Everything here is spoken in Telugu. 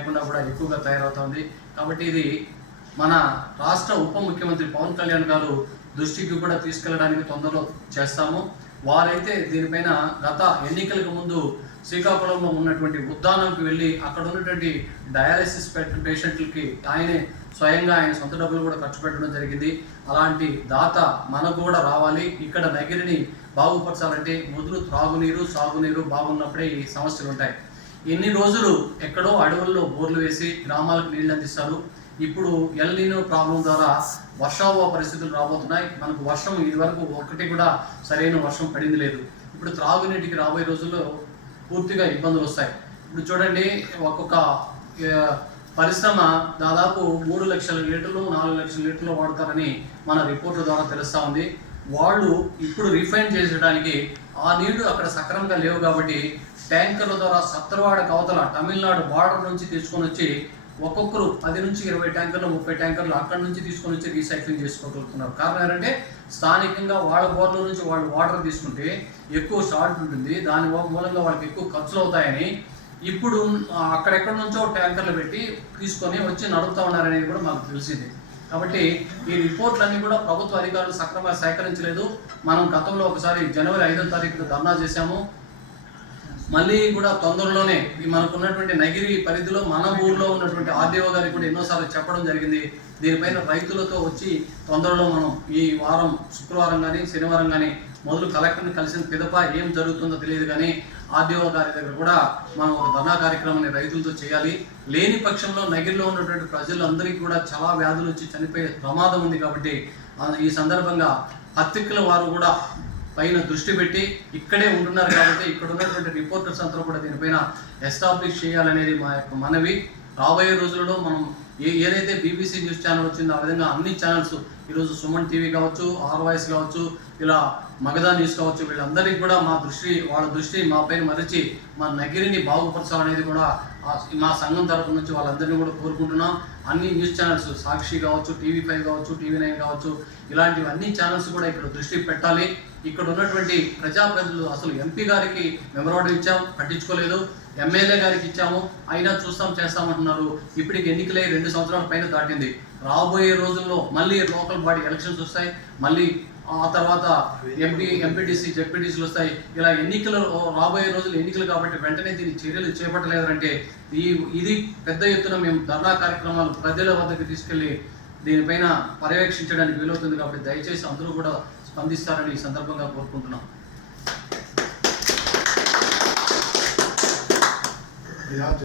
లేకుండా కూడా ఎక్కువగా తయారవుతోంది. కాబట్టి ఇది మన రాష్ట్ర ఉప ముఖ్యమంత్రి పవన్ కళ్యాణ్ గారు దృష్టికి కూడా తీసుకెళ్లడానికి తొందరలో చేస్తాము. వారైతే దీనిపైన గత ఎన్నికలకు ముందు శ్రీకాకుళంలో ఉన్నటువంటి ఉద్దానంకి వెళ్ళి అక్కడ ఉన్నటువంటి డయాలసిస్ పేషెంట్లకి ఆయనే స్వయంగా ఆయన సొంత డబ్బులు కూడా ఖర్చు పెట్టడం జరిగింది. అలాంటి దాత మనకు కూడా రావాలి. ఇక్కడ నగిరిని బాగుపరచాలంటే మొదలు త్రాగునీరు సాగునీరు బాగున్నప్పుడే ఈ సమస్యలు ఉంటాయి. ఎన్ని రోజులు ఎక్కడో అడవుల్లో బోర్లు వేసి గ్రామాలకు నీళ్లు అందిస్తారు. ఇప్పుడు ఎల్ నినో ప్రాబ్లం ద్వారా వర్షాభావ పరిస్థితులు రాబోతున్నాయి. మనకు వర్షం ఇది వరకు ఒక్కటి కూడా సరైన వర్షం పడింది లేదు. ఇప్పుడు త్రాగునీటికి రాబోయే రోజుల్లో పూర్తిగా ఇబ్బందులు వస్తాయి. ఇప్పుడు చూడండి, ఒక్కొక్క పరిశ్రమ దాదాపు 3 లక్షల లీటర్లు 4 లక్షల లీటర్లు వాడతారని మన రిపోర్ట్ల ద్వారా తెలుస్తూ ఉంది. వాళ్ళు ఇప్పుడు రిఫైన్ చేసడానికి ఆ నీళ్లు అక్కడ సక్రమంగా లేవు కాబట్టి ట్యాంకర్ల ద్వారా సత్తరవాడ కవతల తమిళనాడు బార్డర్ నుంచి తీసుకొని వచ్చి ఒక్కొక్కరు 10 నుంచి 20 ట్యాంకర్లు 30 ట్యాంకర్లు అక్కడి నుంచి తీసుకొని వచ్చి రీసైక్లింగ్ చేసుకోగలుగుతున్నారు. కారణం ఏంటంటే స్థానికంగా వాళ్ళ బోర్ల నుంచి వాళ్ళు వాటర్ తీసుకుంటే ఎక్కువ షార్ట్ ఉంటుంది, దాని మూలంగా వాళ్ళకి ఎక్కువ ఖర్చులు అవుతాయని ఇప్పుడు అక్కడెక్కడ నుంచో ట్యాంకర్లు పెట్టి తీసుకొని వచ్చి నడుపుతా ఉన్నారనేది కూడా మాకు తెలిసింది. కాబట్టి ఈ రిపోర్ట్లన్నీ కూడా ప్రభుత్వ అధికారులు సక్రమంగా సేకరించలేదు. మనం గతంలో ఒకసారి జనవరి 5వ తారీఖున ధర్నా చేశాము. మళ్ళీ కూడా తొందరలోనే మనకున్నటువంటి నగిరి పరిధిలో మన ఊర్లో ఉన్నటువంటి ఆర్డీఓ గారికి కూడా ఎన్నోసార్లు చెప్పడం జరిగింది. దీనిపైన రైతులతో వచ్చి తొందరలో మనం ఈ వారం శుక్రవారం కానీ శనివారం కానీ మొదలు కలెక్టర్ని కలిసిన పిదప ఏం జరుగుతుందో తెలియదు కానీ ఆర్డీఓ గారి దగ్గర కూడా మనం ఒక ధర్నా కార్యక్రమాన్ని రైతులతో చేయాలి. లేని పక్షంలో నగిరిలో ఉన్నటువంటి ప్రజలందరికీ కూడా చాలా వ్యాధులు వచ్చి చనిపోయే ప్రమాదం ఉంది. కాబట్టి ఈ సందర్భంగా పత్రికల వారు కూడా పైన దృష్టి పెట్టి ఇక్కడే ఉంటున్నారు కాబట్టి ఇక్కడ ఉన్నటువంటి రిపోర్టర్స్ అందరూ కూడా దీనిపైన ఎస్టాబ్లిష్ చేయాలనేది మా యొక్క మనవి. రాబోయే రోజుల్లో మనం ఏదైతే బీబీసీ న్యూస్ ఛానల్ వచ్చిందో ఆ విధంగా అన్ని ఛానల్స్ ఈరోజు సుమన్ టీవీ కావచ్చు, ఆర్ వాయిస్ కావచ్చు, ఇలా మగధా న్యూస్ కావచ్చు, వీళ్ళందరికీ కూడా వాళ్ళ దృష్టి మా పైన మరిచి మా నగిరిని బాగుపరచాలనేది కూడా మా సంఘం తరపు నుంచి వాళ్ళందరినీ కూడా కోరుకుంటున్నాం. అన్ని న్యూస్ ఛానల్స్ సాక్షి కావచ్చు, టీవీ5 కావచ్చు, టీవీ9 కావచ్చు, ఇలాంటివి అన్ని ఛానల్స్ కూడా ఇక్కడ దృష్టి పెట్టాలి. ఇక్కడ ఉన్నటువంటి ప్రజాప్రతినిధులు అసలు ఎంపీ గారికి మెమోరాండం ఇచ్చాం, పట్టించుకోలేదు. ఎమ్మెల్యే గారికి ఇచ్చాము, అయినా చేస్తామంటున్నారు. ఇప్పటికి ఎన్నికలై 2 సంవత్సరాల పైన దాటింది. రాబోయే రోజుల్లో మళ్ళీ లోకల్ బాడీ ఎలక్షన్స్ వస్తాయి, మళ్ళీ ఆ తర్వాత ఎంపీటీసీ జెడ్పీటీసీలు వస్తాయి. ఇలా ఎన్నికలు రాబోయే రోజులు ఎన్నికలు కాబట్టి వెంటనే దీని చర్యలు చేపట్టలేదంటే ఇది పెద్ద ఎత్తున మేము ధర్నా కార్యక్రమాలు ప్రజల వద్దకు తీసుకెళ్లి దీనిపైన పర్యవేక్షించడానికి వీలవుతుంది. కాబట్టి దయచేసి అందరూ కూడా స్పందిస్తారని ఈ సందర్భంగా కోరుకుంటున్నాం.